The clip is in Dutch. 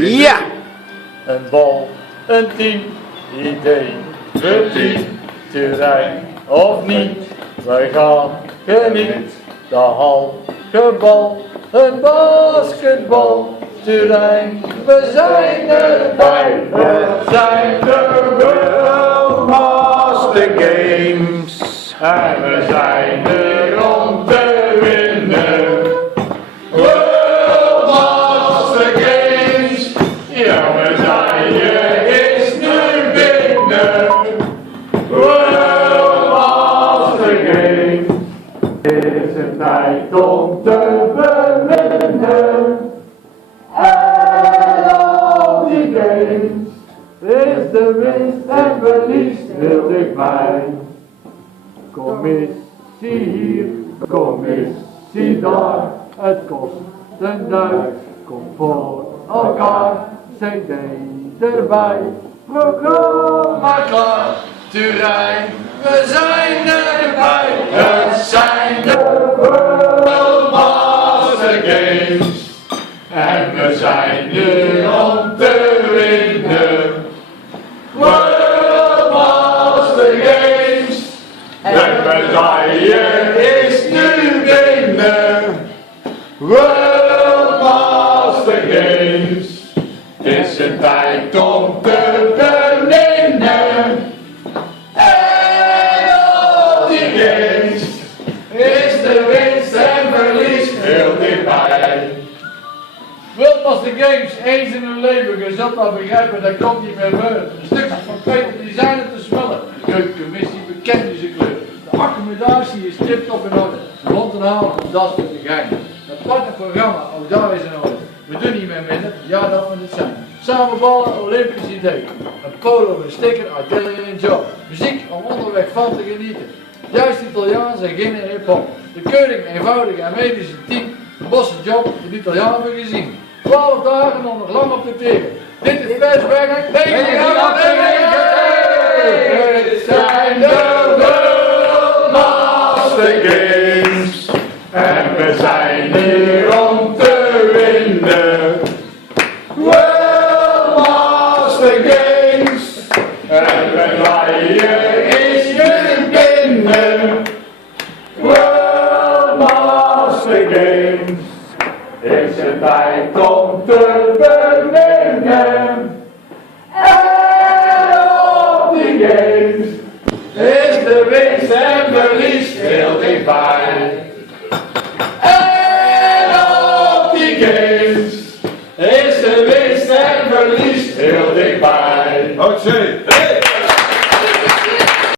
Ja! Een bal, een team, idee, een team, terrein of niet. Wij gaan geniet, de hal, gebal, een basketbal, terrein. We zijn erbij, we zijn de World Master Games. En we zijn er om te winnen. World Master Games. Ja, we zijn je is nu binnen. World Master Games. Het is een tijd om te winnen. En al die games is de winst en verlies heel dichtbij. Commissie hier, commissie daar, het kost een duit, kom voor elkaar, CD erbij, programma klaar, Turijn, we zijn erbij, het zijn de World Master Games, en we zijn er om te winnen, World Master Games. De medaille is nu binnen. World Master Games. Het is een tijd om te beginnen. En al die games is de winst en verlies heel dichtbij. World Master Games, eens in hun leven, je zult wel begrijpen, dat komt niet meer gebeuren. Een stukje van Peter, die zijn er te smullen. De keukenmissie bekent deze kleur. De accommodatie is tip-top in orde. Rond en halen, dat is de gein. Het partnerprogramma, ook daar is in orde. We doen niet meer minder, ja dat moet het zijn. Samen ballen, Olympisch idee. Een polo, een sticker, artillery en job. Muziek om onderweg van te genieten. Juist Italiaans en geen hip-hop. De keuring, eenvoudig en medisch team. De bosse job, de Italiaan hebben we gezien. 12 dagen om nog lang op te tegen. Dit is Persberg. Het zijn de World Master Games. En we zijn hier om te winnen. World Master Games. En we rijden is nu binnen. World Master Games. Is het tijd om te beginnen. En op die games is de winst en verlies heel dichtbij. En op die games is de winst en verlies heel dichtbij. Oké.